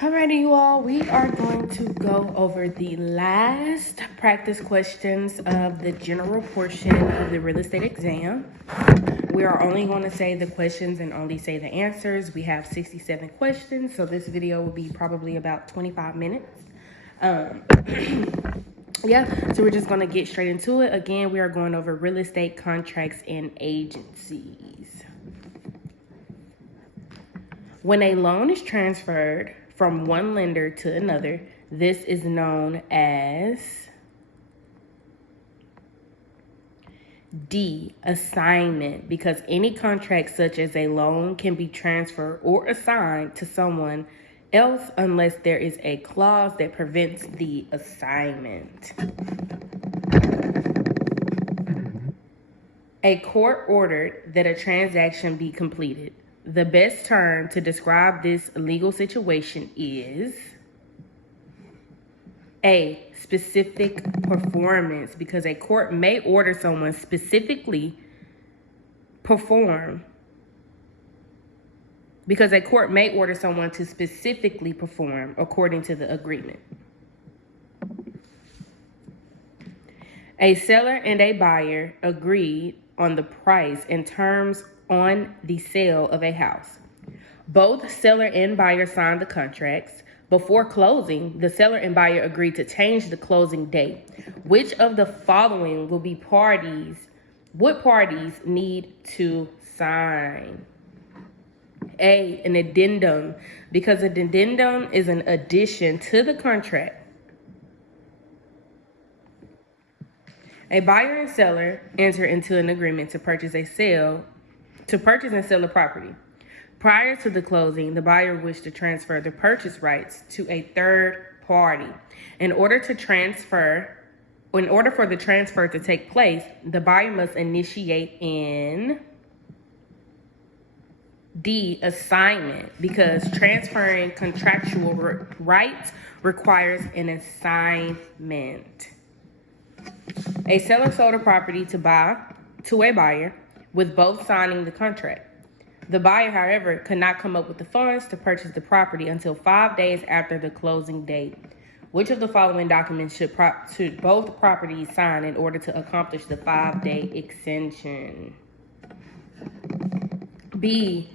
Alrighty, you all, we are going to go over the last practice questions of the general portion of the real estate exam. We are only going to say the questions and only say the answers. We have 67 questions, so this video will be probably about 25 minutes. Yeah, so we're just going to get straight into it. Again, we are going over real estate contracts and agencies. When a loan is transferred from one lender to another, this is known as D, assignment, because any contract such as a loan can be transferred or assigned to someone else unless there is a clause that prevents the assignment. A court ordered that a transaction be completed. The best term to describe this legal situation is A, specific performance, because a court may order someone specifically perform, because a court may order someone to specifically perform according to the agreement. A seller and a buyer agreed on the price and terms on the sale of a house. Both seller and buyer signed the contracts. Before closing, the seller and buyer agreed to change the closing date. Which of the following will be what parties need to sign? A, an addendum, because an addendum is an addition to the contract. A buyer and seller enter into an agreement to purchase and sell a property. Prior to the closing, the buyer wished to transfer the purchase rights to a third party. In order for the transfer to take place, the buyer must initiate an D, assignment, because transferring contractual rights requires an assignment. A seller sold a property to a buyer with both signing the contract. The buyer, however, could not come up with the funds to purchase the property until 5 days after the closing date. Which of the following documents should both properties sign in order to accomplish the 5-day extension? B,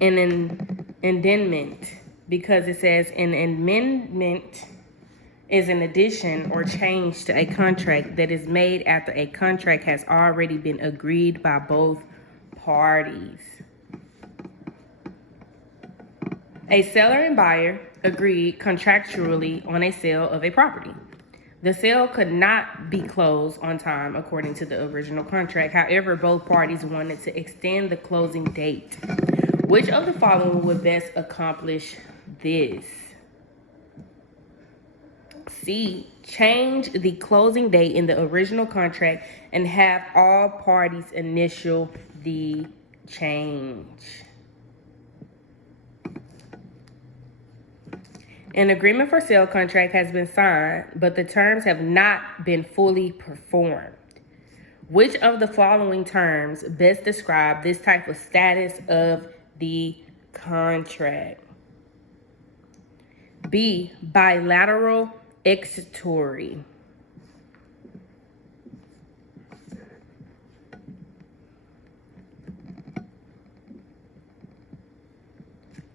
an amendment, because it says an amendment is an addition or change to a contract that is made after a contract has already been agreed by both parties. A seller and buyer agreed contractually on a sale of a property. The sale could not be closed on time according to the original contract. However, both parties wanted to extend the closing date. Which of the following would best accomplish this? C, change the closing date in the original contract and have all parties initial the change. An agreement for sale contract has been signed, but the terms have not been fully performed. Which of the following terms best describe this type of status of the contract? B, bilateral executory.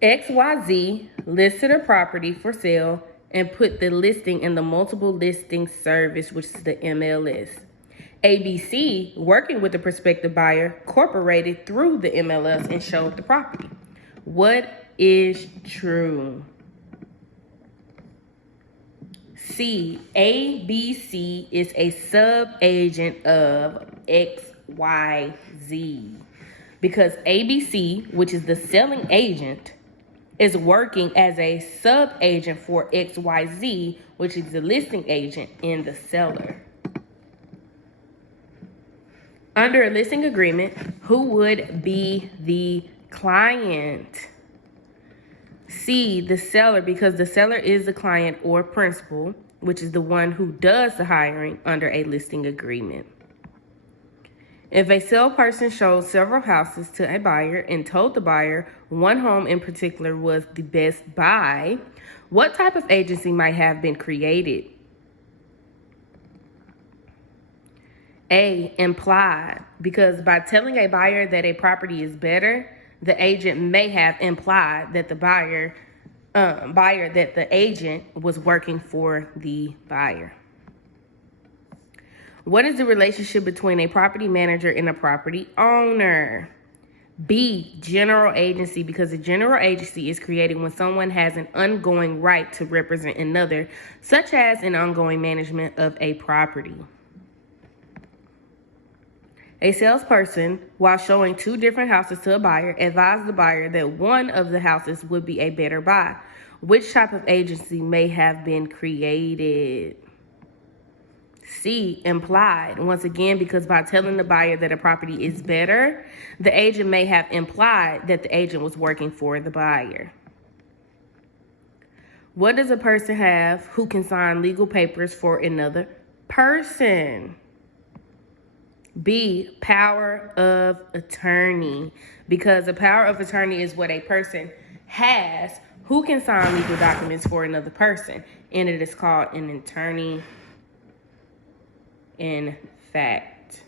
XYZ listed a property for sale and put the listing in the multiple listing service, which is the MLS. ABC, working with the prospective buyer, incorporated through the MLS and showed the property. What is true? C, ABC is a sub-agent of XYZ, because ABC, which is the selling agent, is working as a sub-agent for XYZ, which is the listing agent in the seller. Under a listing agreement, who would be the client? C, the seller, because the seller is the client or principal, which is the one who does the hiring under a listing agreement. If a salesperson showed several houses to a buyer and told the buyer one home in particular was the best buy, what type of agency might have been created? A, implied, because by telling a buyer that a property is better, the agent may have implied that the buyer that the agent was working for the buyer. What is the relationship between a property manager and a property owner? B, general agency, because a general agency is created when someone has an ongoing right to represent another, such as an ongoing management of a property. A salesperson, while showing two different houses to a buyer, advised the buyer that one of the houses would be a better buy. Which type of agency may have been created? C, implied. Once again, because by telling the buyer that a property is better, the agent may have implied that the agent was working for the buyer. What does a person have who can sign legal papers for another person? B, power of attorney, because a power of attorney is what a person has who can sign legal documents for another person, and it is called an attorney in fact.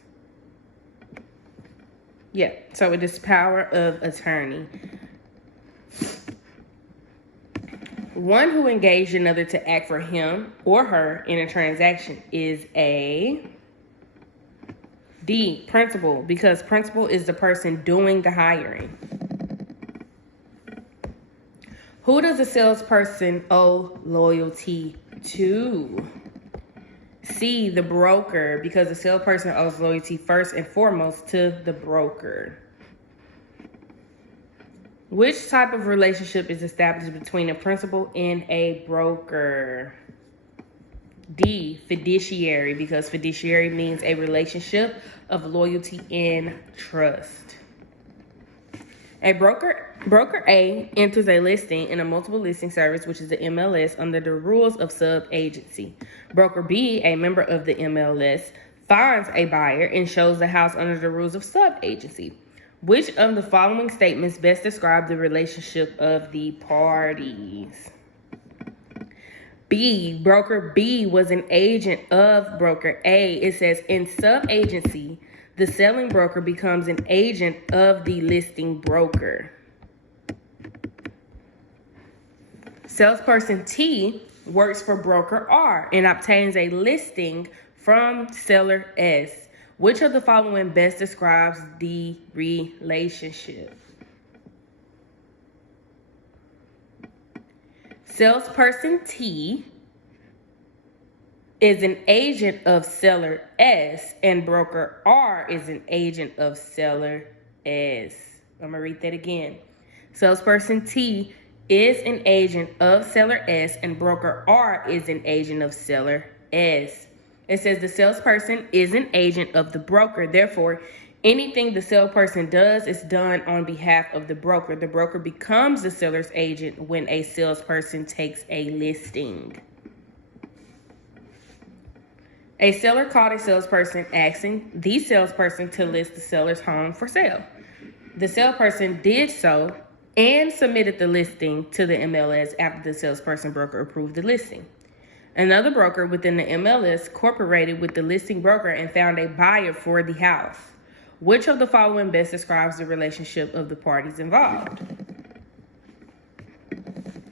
Yeah, so it is power of attorney. One who engaged another to act for him or her in a transaction is a D, principal, because principal is the person doing the hiring. Who does a salesperson owe loyalty to? C, the broker, because the salesperson owes loyalty first and foremost to the broker. Which type of relationship is established between a principal and a broker? D, fiduciary, because fiduciary means a relationship of loyalty and trust. A broker A enters a listing in a multiple listing service, which is the MLS, under the rules of sub-agency. Broker B, a member of the MLS, finds a buyer and shows the house under the rules of sub-agency. Which of the following statements best describe the relationship of the parties? B, broker B was an agent of broker A. It says in sub-agency, the selling broker becomes an agent of the listing broker. Salesperson T works for broker R and obtains a listing from seller S. Which of the following best describes the relationship? Salesperson T is an agent of seller S, and broker R is an agent of seller S. I'm going to read that again. Salesperson T is an agent of seller S, and broker R is an agent of seller S. It says the salesperson is an agent of the broker. Therefore, anything the salesperson does is done on behalf of the broker. The broker becomes the seller's agent when a salesperson takes a listing. A seller called a salesperson asking the salesperson to list the seller's home for sale. The salesperson did so and submitted the listing to the MLS after the salesperson broker approved the listing. Another broker within the MLS cooperated with the listing broker and found a buyer for the house. Which of the following best describes the relationship of the parties involved?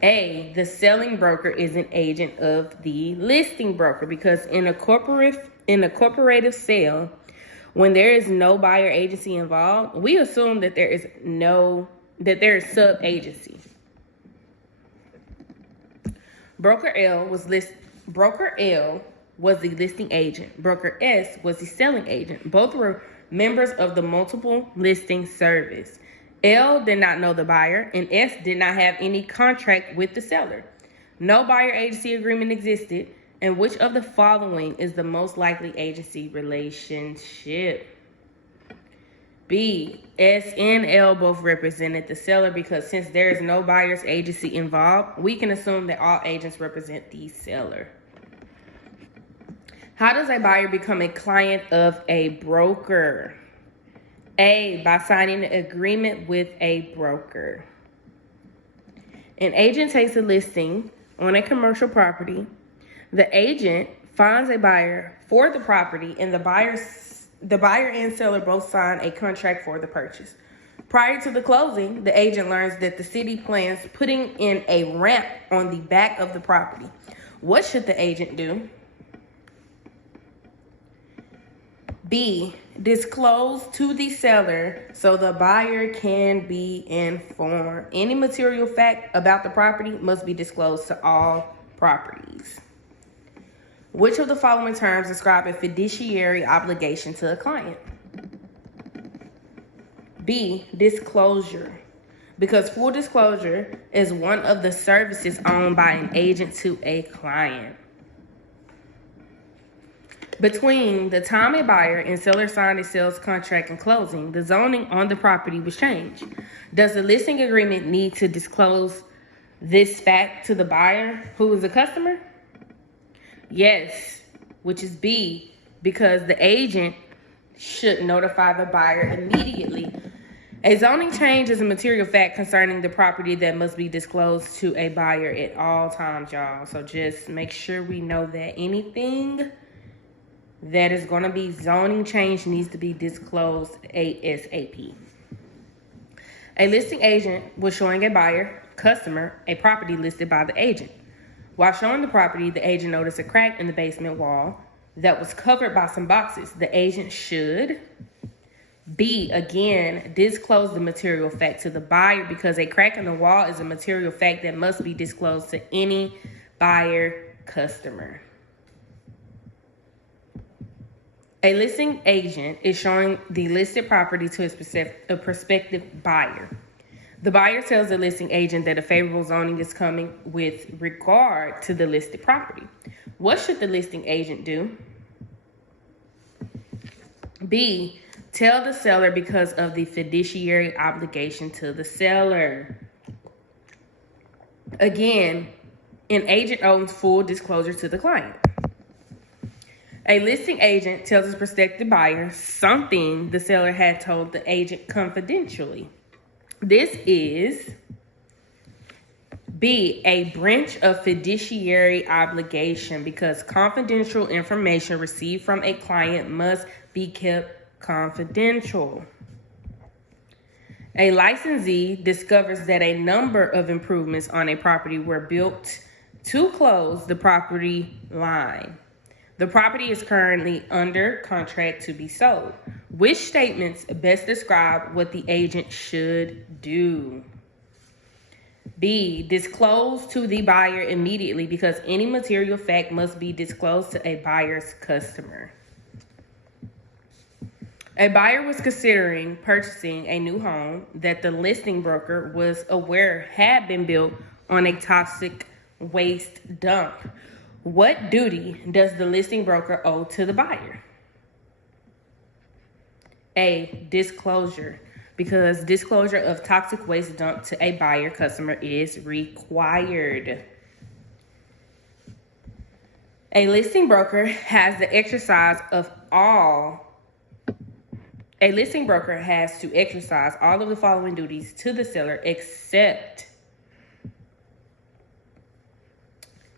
A, the selling broker is an agent of the listing broker, because in a corporative sale, when there is no buyer agency involved, we assume that there is sub-agency. Broker L was the listing agent. Broker S was the selling agent. Both were members of the multiple listing service. L did not know the buyer, and S did not have any contract with the seller. No buyer agency agreement existed. And which of the following is the most likely agency relationship? B, S and L both represented the seller, because since there is no buyer's agency involved, we can assume that all agents represent the seller. How does a buyer become a client of a broker? A, by signing an agreement with a broker. An agent takes a listing on a commercial property. The agent finds a buyer for the property, and the buyer and seller both sign a contract for the purchase. Prior to the closing, the agent learns that the city plans putting in a ramp on the back of the property. What should the agent do? B, disclose to the seller so the buyer can be informed. Any material fact about the property must be disclosed to all properties. Which of the following terms describe a fiduciary obligation to a client? B, disclosure, because full disclosure is one of the services owned by an agent to a client. Between the time a buyer and seller signed a sales contract and closing, the zoning on the property was changed. Does the listing agreement need to disclose this fact to the buyer who is a customer? Yes, which is B, because the agent should notify the buyer immediately. A zoning change is a material fact concerning the property that must be disclosed to a buyer at all times, y'all. So just make sure we know that anything that is going to be zoning change needs to be disclosed ASAP. A listing agent was showing a customer, a property listed by the agent. While showing the property, the agent noticed a crack in the basement wall that was covered by some boxes. The agent should B, again, disclose the material fact to the buyer, because a crack in the wall is a material fact that must be disclosed to any buyer customer. A listing agent is showing the listed property to a prospective buyer. The buyer tells the listing agent that a favorable zoning is coming with regard to the listed property. What should the listing agent do? B, tell the seller because of the fiduciary obligation to the seller. Again, an agent owes full disclosure to the client. A listing agent tells his prospective buyer something the seller had told the agent confidentially. This is B, a branch of fiduciary obligation, because confidential information received from a client must be kept confidential. A licensee discovers that a number of improvements on a property were built to close the property line. The property is currently under contract to be sold. Which statements best describe what the agent should do? B, disclose to the buyer immediately, because any material fact must be disclosed to a buyer's customer. A buyer was considering purchasing a new home that the listing broker was aware had been built on a toxic waste dump. What duty does the listing broker owe to the buyer? A, disclosure, because disclosure of toxic waste dump to a buyer customer is required. A listing broker has to exercise all of the following duties to the seller except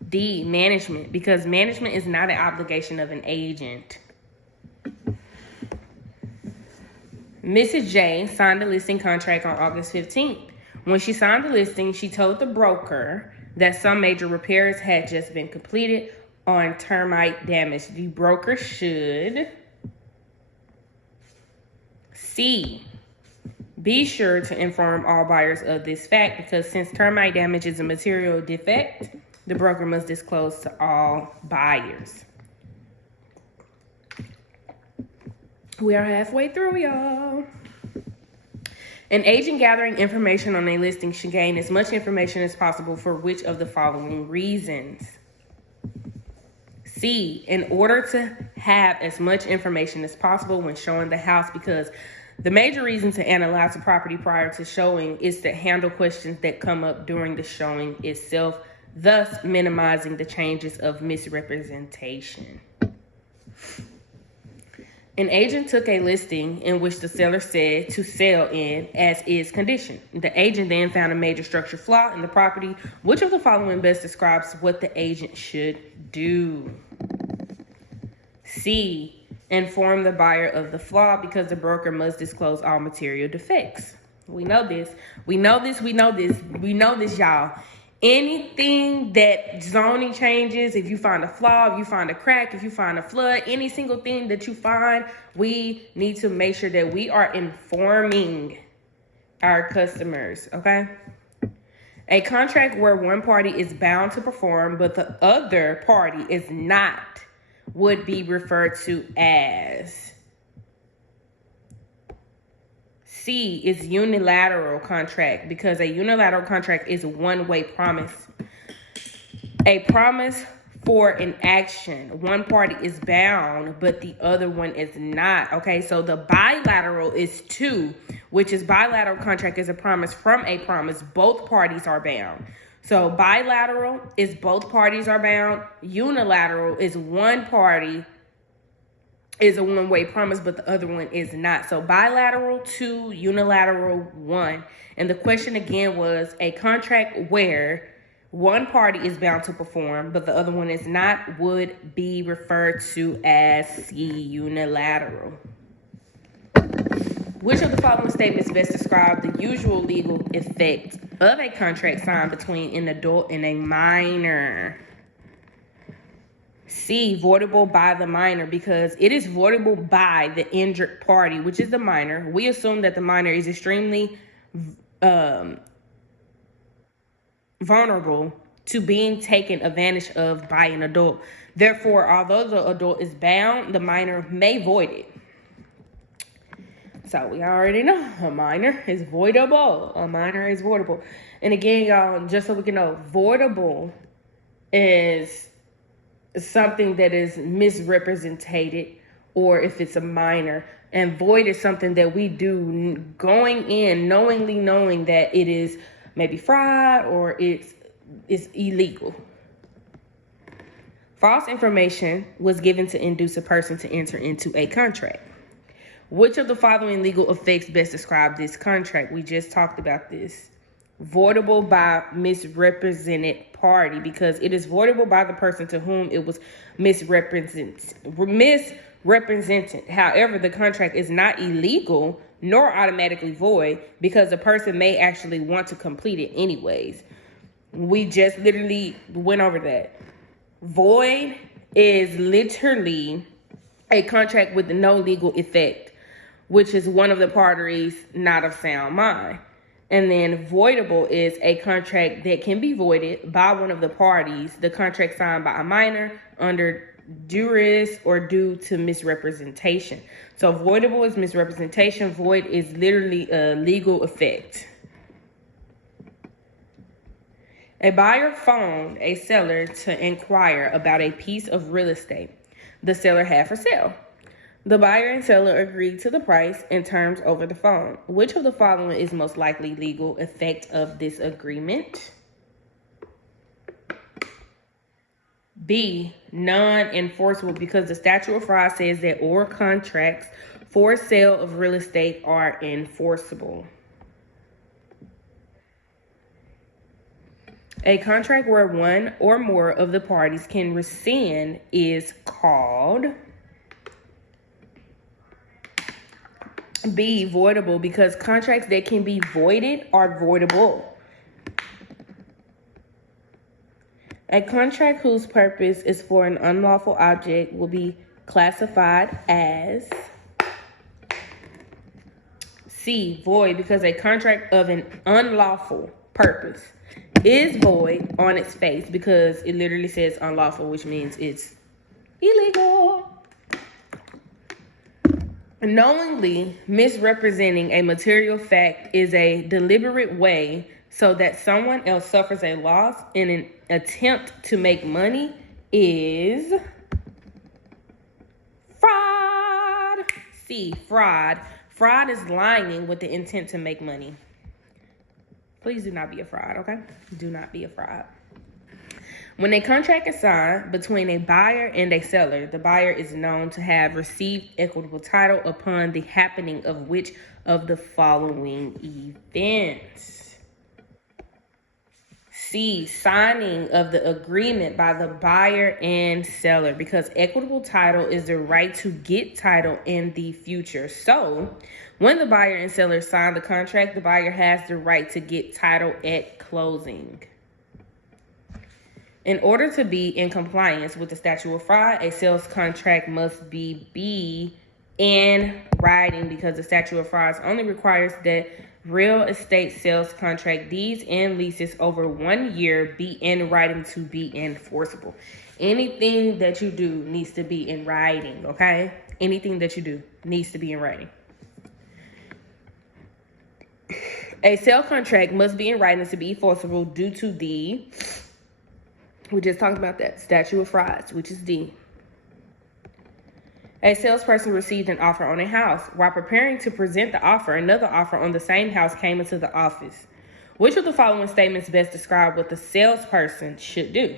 D, management, because management is not an obligation of an agent. Mrs. J signed a listing contract on August 15th. When she signed the listing, she told the broker that some major repairs had just been completed on termite damage. The broker should C, be sure to inform all buyers of this fact, because since termite damage is a material defect, the broker must disclose to all buyers. We are halfway through, y'all. An agent gathering information on a listing should gain as much information as possible for which of the following reasons? C, in order to have as much information as possible when showing the house, because the major reason to analyze the property prior to showing is to handle questions that come up during the showing itself, thus minimizing the changes of misrepresentation. An agent took a listing in which the seller said to sell in as is condition. The agent then found a major structural flaw in the property. Which of the following best describes what the agent should do? C. Inform the buyer of the flaw because the broker must disclose all material defects. We know this. We know this. We know this. We know this, y'all. Anything that zoning changes, if you find a flaw, if you find a crack, if you find a flood, any single thing that you find, we need to make sure that we are informing our customers, okay? A contract where one party is bound to perform but the other party is not would be referred to as C is unilateral contract, because a unilateral contract is a one-way promise. A promise for an action. One party is bound, but the other one is not. Okay, so the bilateral is two, which is bilateral contract is a promise from a promise. Both parties are bound. So bilateral is both parties are bound. Unilateral is one party is a one-way promise, but the other one is not. So bilateral 2, unilateral 1. And the question again was a contract where one party is bound to perform, but the other one is not, would be referred to as C, unilateral. Which of the following statements best describe the usual legal effect of a contract signed between an adult and a minor? C, voidable by the minor, because it is voidable by the injured party, which is the minor. We assume that the minor is extremely vulnerable to being taken advantage of by an adult. Therefore, although the adult is bound, the minor may void it. So we already know a minor is voidable. A minor is voidable. And again, y'all, just so we can know, voidable is something that is misrepresented, or if it's a minor, and void is something that we do going in knowingly knowing that it is maybe fraud or it's illegal. False information was given to induce a person to enter into a contract. Which of the following legal effects best describe this contract? We just talked about this. Voidable by misrepresented party, because it is voidable by the person to whom it was misrepresented. However, the contract is not illegal nor automatically void, because the person may actually want to complete it anyways. We just literally went over that. Void is literally a contract with no legal effect, which is one of the parties not of sound mind. And then voidable is a contract that can be voided by one of the parties, the contract signed by a minor under duress or due to misrepresentation. So voidable is misrepresentation. Void is literally a legal effect. A buyer phoned a seller to inquire about a piece of real estate the seller had for sale. The buyer and seller agreed to the price and terms over the phone. Which of the following is most likely legal effect of this agreement? B, non-enforceable, because the statute of fraud says that all contracts for sale of real estate are enforceable. A contract where one or more of the parties can rescind is called B, voidable, because contracts that can be voided are voidable. A contract whose purpose is for an unlawful object will be classified as C, void, because a contract of an unlawful purpose is void on its face, because it literally says unlawful, which means it's illegal. Knowingly misrepresenting a material fact is a deliberate way so that someone else suffers a loss in an attempt to make money is fraud. C, fraud. Fraud is lying with the intent to make money. Please do not be a fraud, okay? Do not be a fraud. When a contract is signed between a buyer and a seller, the buyer is known to have received equitable title upon the happening of which of the following events? C, signing of the agreement by the buyer and seller, because equitable title is the right to get title in the future. So, when the buyer and seller sign the contract, the buyer has the right to get title at closing. In order to be in compliance with the statute of fraud, a sales contract must be in writing, because the statute of frauds only requires that real estate sales contract deeds and leases over 1 year be in writing to be enforceable. Anything that you do needs to be in writing, okay? Anything that you do needs to be in writing. A sale contract must be in writing to be enforceable due to the, we just talked about that, statute of frauds, which is D. A salesperson received an offer on a house. While preparing to present the offer, another offer on the same house came into the office. Which of the following statements best describe what the salesperson should do?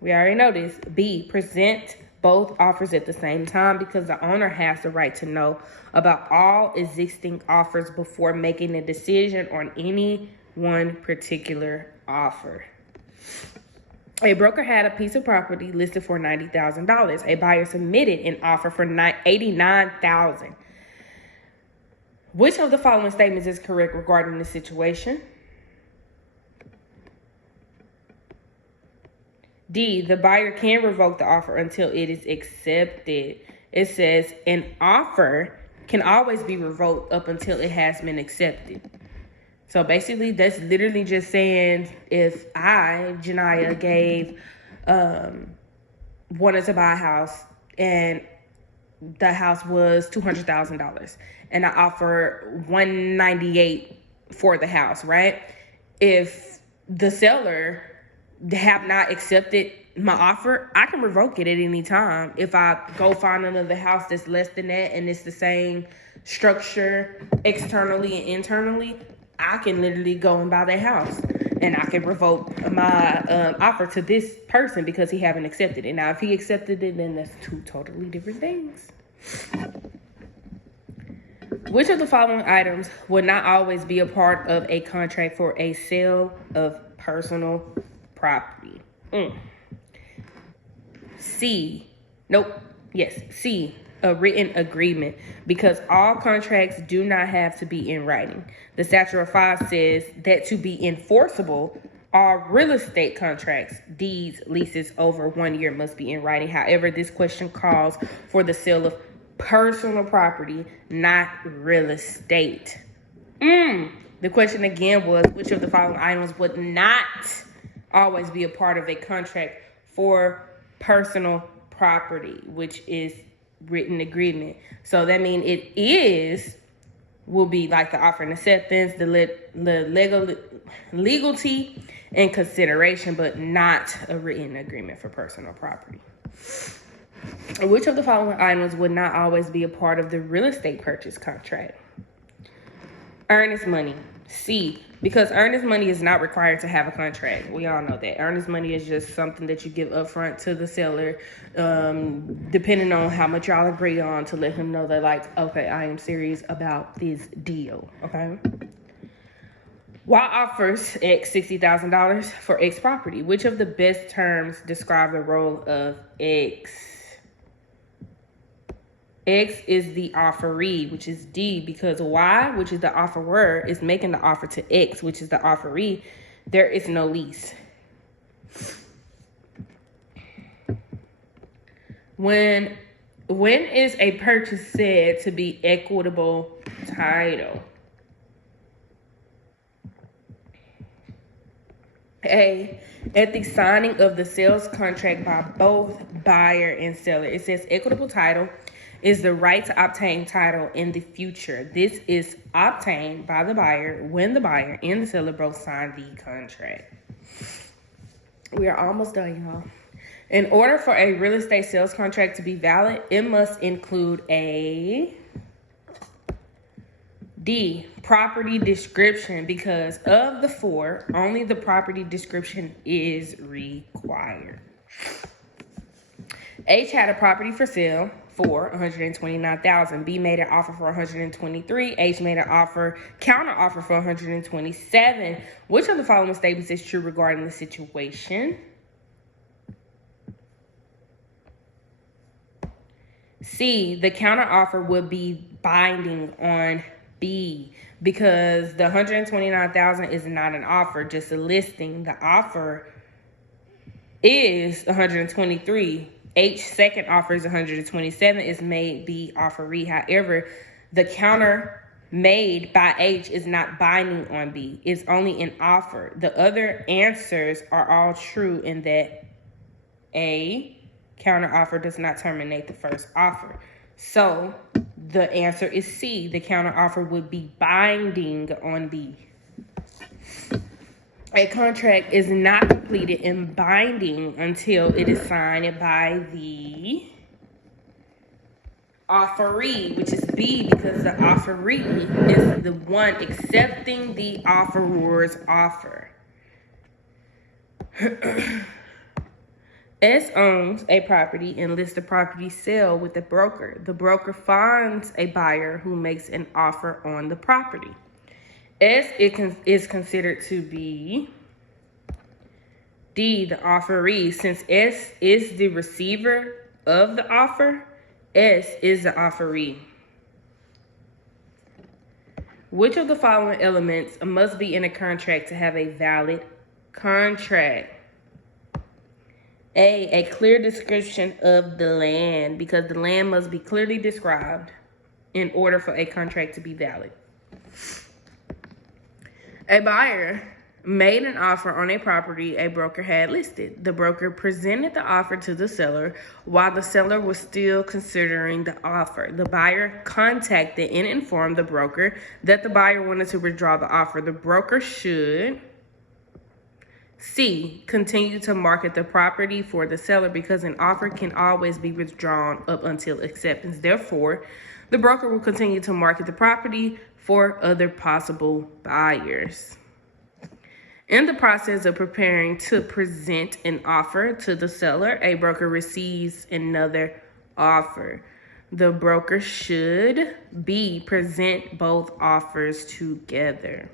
We already know this. B, present both offers at the same time, because the owner has the right to know about all existing offers before making a decision on any one particular offer. A broker had a piece of property listed for $90,000. A buyer submitted an offer for $89,000. Which of the following statements is correct regarding the situation? D, the buyer can revoke the offer until it is accepted. It says an offer can always be revoked up until it has been accepted. So basically, that's literally just saying if I, Janiyah, wanted to buy a house and the house was $200,000 and I offer $198,000 for the house, right? If the seller have not accepted my offer, I can revoke it at any time. If I go find another house that's less than that and it's the same structure externally and internally, I can literally go and buy that house, and I can revoke my offer to this person because he haven't accepted it. Now, if he accepted it, then that's two totally different things. Which of the following items would not always be a part of a contract for a sale of personal property? C, a written agreement, because all contracts do not have to be in writing. The statute of frauds says that to be enforceable, all real estate contracts, deeds, leases over 1 year must be in writing. However, this question calls for the sale of personal property, not real estate. The question again was, which of the following items would not always be a part of a contract for personal property, which is written agreement. So that means will be like the offer and acceptance, the legality and consideration, but not a written agreement for personal property. Which of the following items would not always be a part of the real estate purchase contract? Earnest money. C, because earnest money is not required to have a contract. We all know that. Earnest money is just something that you give upfront to the seller, depending on how much y'all agree on, to let him know that, like, okay, I am serious about this deal, okay? Y offers X $60,000 for X property. Which of the best terms describe the role of X? X is the offeree, which is D, because Y, which is the offeror, is making the offer to X, which is the offeree. There is no lease. When is a purchase said to be equitable title? A, at the signing of the sales contract by both buyer and seller. It says equitable title is the right to obtain title in the future. This is obtained by the buyer when the buyer and the seller both sign the contract. We are almost done, y'all. In order for a real estate sales contract to be valid, it must include A, D, property description. Because of the four, only the property description is required. H had a property for sale for $129,000. B made an offer for $123,000. H made an counter offer for $127,000. Which of the following statements is true regarding the situation? C, the counter offer would be binding on B, because the $129,000 is not an offer, just a listing. The offer is $123,000. H second offer is $127,000. Is made B offeree. However, the counter made by H is not binding on B. It's only an offer. The other answers are all true in that A, counter offer does not terminate the first offer. So the answer is C. The counter offer would be binding on B. A contract is not completed and binding until it is signed by the offeree, which is B, because the offeree is the one accepting the offeror's offer. S owns a property and lists the property sale with the broker. The broker finds a buyer who makes an offer on the property. S is considered to be D, the offeree. Since S is the receiver of the offer, S is the offeree. Which of the following elements must be in a contract to have a valid contract? A clear description of the land, because the land must be clearly described in order for a contract to be valid. A buyer made an offer on a property a broker had listed. The broker presented the offer to the seller while the seller was still considering the offer. The buyer contacted and informed the broker that the buyer wanted to withdraw the offer. The broker should C, continue to market the property for the seller, because an offer can always be withdrawn up until acceptance. Therefore, the broker will continue to market the property for other possible buyers. In the process of preparing to present an offer to the seller, a broker receives another offer. The broker should B, present both offers together.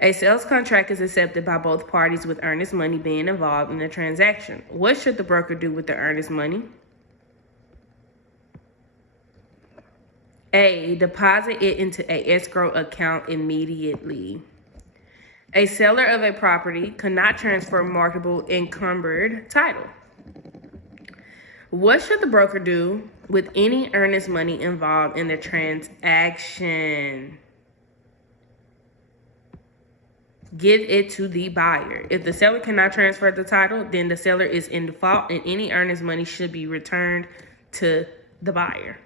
A sales contract is accepted by both parties with earnest money being involved in the transaction. What should the broker do with the earnest money? A, deposit it into an escrow account immediately. A seller of a property cannot transfer marketable encumbered title. What should the broker do with any earnest money involved in the transaction? Give it to the buyer. If the seller cannot transfer the title, then the seller is in default and any earnest money should be returned to the buyer.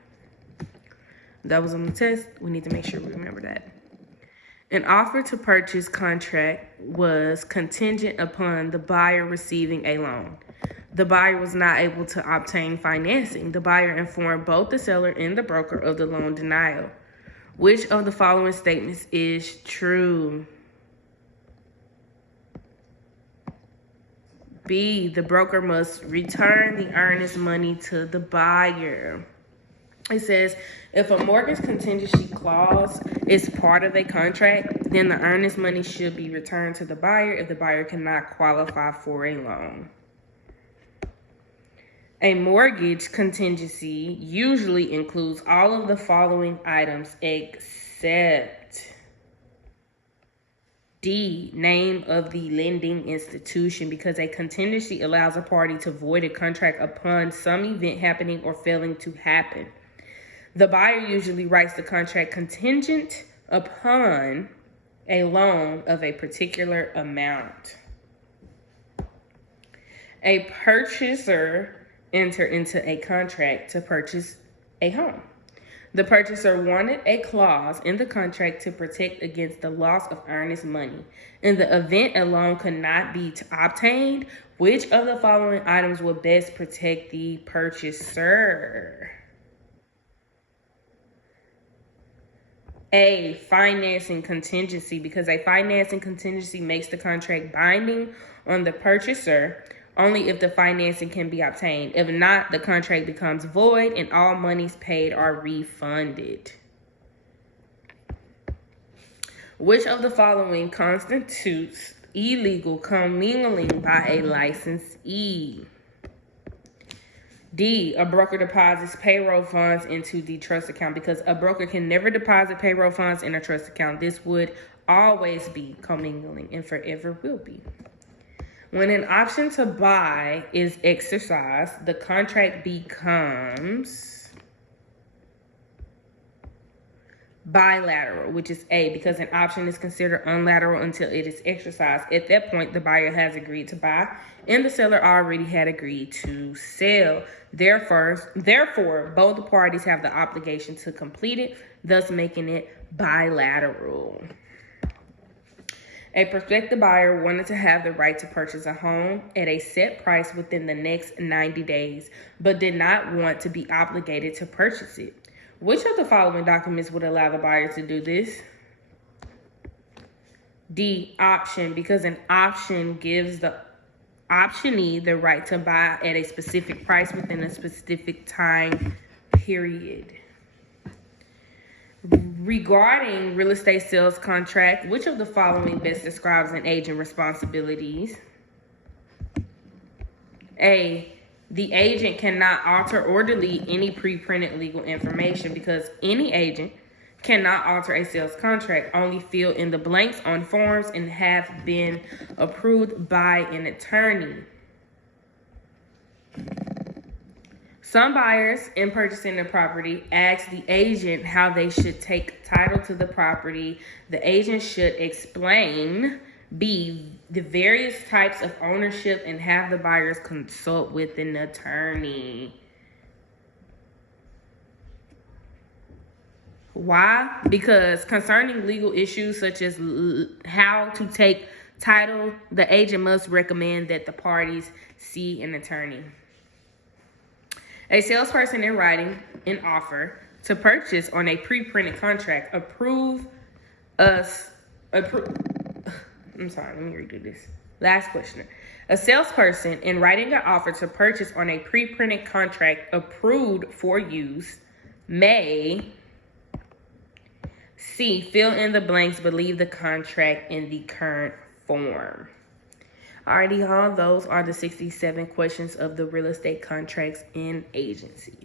That was on the test. We need to make sure we remember that. An offer to purchase contract was contingent upon the buyer receiving a loan. The buyer was not able to obtain financing. The buyer informed both the seller and the broker of the loan denial. Which of the following statements is true? B, the broker must return the earnest money to the buyer. It says, if a mortgage contingency clause is part of a contract, then the earnest money should be returned to the buyer if the buyer cannot qualify for a loan. A mortgage contingency usually includes all of the following items except D, name of the lending institution, because a contingency allows a party to void a contract upon some event happening or failing to happen. The buyer usually writes the contract contingent upon a loan of a particular amount. A purchaser entered into a contract to purchase a home. The purchaser wanted a clause in the contract to protect against the loss of earnest money. In the event a loan could not be obtained, which of the following items will best protect the purchaser? A, financing contingency, because a financing contingency makes the contract binding on the purchaser only if the financing can be obtained. If not, the contract becomes void and all monies paid are refunded. Which of the following constitutes illegal commingling by a licensee? D, a broker deposits payroll funds into the trust account, because a broker can never deposit payroll funds in a trust account. This would always be commingling and forever will be. When an option to buy is exercised, the contract becomes bilateral, which is A, because an option is considered unilateral until it is exercised. At that point, the buyer has agreed to buy and the seller already had agreed to sell. Therefore, both parties have the obligation to complete it, thus making it bilateral. A prospective buyer wanted to have the right to purchase a home at a set price within the next 90 days, but did not want to be obligated to purchase it. Which of the following documents would allow the buyer to do this? D, option, because an option gives the optionee the right to buy at a specific price within a specific time period. Regarding real estate sales contract, which of the following best describes an agent responsibilities? A, the agent cannot alter or delete any pre-printed legal information, because any agent cannot alter a sales contract, only fill in the blanks on forms and have been approved by an attorney. Some buyers, in purchasing the property, ask the agent how they should take title to the property. The agent should explain, B, the various types of ownership and have the buyers consult with an attorney. Why? Because concerning legal issues such as how to take title, the agent must recommend that the parties see an attorney. A salesperson in writing an offer to purchase on a pre-printed contract I'm sorry, let me redo this. Last question. A salesperson in writing an offer to purchase on a pre-printed contract approved for use may C, fill in the blanks but leave the contract in the current form. Alrighty, y'all, those are the 67 questions of the real estate contracts and agency.